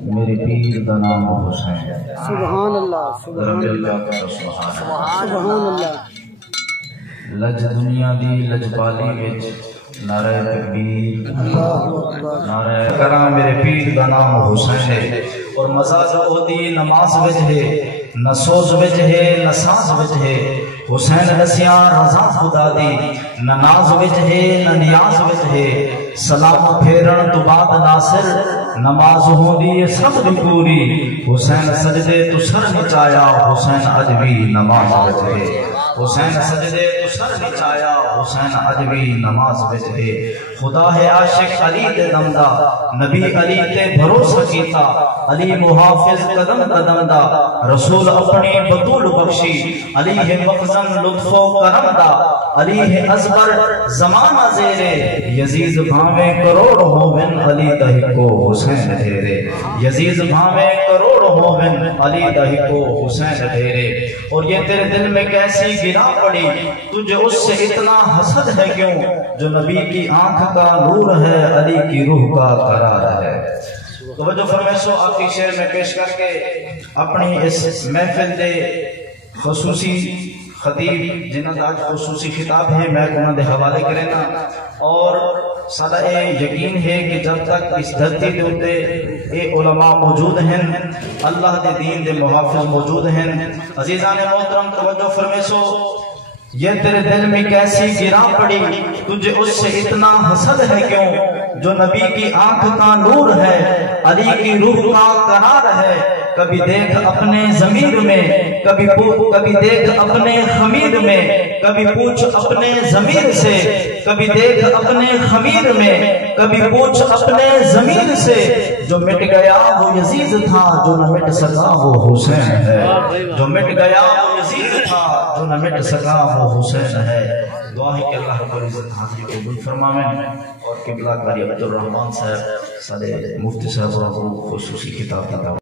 میرے پیر دا نام حسین۔ سبحان اللہ، سبحان اللہ، سبحان اللہ۔ لج دنیا دی لجپالی وچ نعرہ تکبیر، نعرہ کراں میرے پیر دا نام حسین ہے۔ اور مزہ دی نماز وچ ہے، نہ سوز وچ ہے نہ ساز وچ ہے۔ حسین رسیاں رضا خدا دی، نہ ناز وچ ہے نہ نیاز وچ ہے۔ سلام پھیرن تو بعد ناصر، نماز ہوندی سب دی پوری۔ حسین سجدے تو سر نچایا، حسین اج بھی نماز وچ ہے۔ حسین سجدے تو سر نچایا، حسین اج بھی نماز وچ ہے۔ خدا ہے عاشق علی دے دم دا، نبی علی تے بھروسہ کیتا۔ علی محافظ قدم قدم دا، رسول اپنی بطول بخشی۔ علی ہے مخزن لطف و کرم دا، علی ہے ازبر زمانہ زیرے۔ یزید بھاویں کروڑ ہوون علی دہکو حسین ڈھیرے۔ یزید بھاویں کروڑ ہوون علی دہکو حسین ڈھیرے۔ اور یہ تیرے دل میں کیسی گرا پڑی، تجھے اس سے اتنا حسد ہے کیوں؟ جو نبی کی آنکھ کا نور ہے، علی کی روح کا قرار ہے۔ توجہ فرمیسو آپ کی شعر میں پیش کر کے اپنی اس محفل دے خصوصی خطیب جنہاں دا خصوصی خطاب ہے، میں انہاں دے حوالے کرنا۔ اور سادہ یقین ہے کہ جب تک اس دھرتی دے ہوتے اے علماء موجود ہیں، اللہ دے دین دے محافظ موجود ہیں۔ عزیزان محترم توجہ فرمیسو، یہ تیرے دل میں کیسی گرا پڑی، تجھے اس سے اتنا حسد ہے کیوں؟ جو نبی کی آنکھ کا نور ہے، علی کی روح کا قرار ہے۔ کبھی دیکھ اپنے ضمیر میں، کبھی دیکھ اپنے خمیر میں، کبھی پوچھ اپنے ضمیر سے۔ کبھی دیکھ اپنے خمیر میں، کبھی پوچھ اپنے ضمیر سے۔ جو مٹ گیا وہ یزید تھا، جو نہ مٹ سکا وہ حسین ہے۔ جو مٹ گیا وہ یزید تھا، جو نہ مٹ سکا وہ حسین ہے۔ دعا ہے کہ اللہ رب العزت حاضری قبول فرمائے اور قبلہ قاری عبدالرحمن صاحب سارے مفتی صاحب اور خصوصی خطاب کی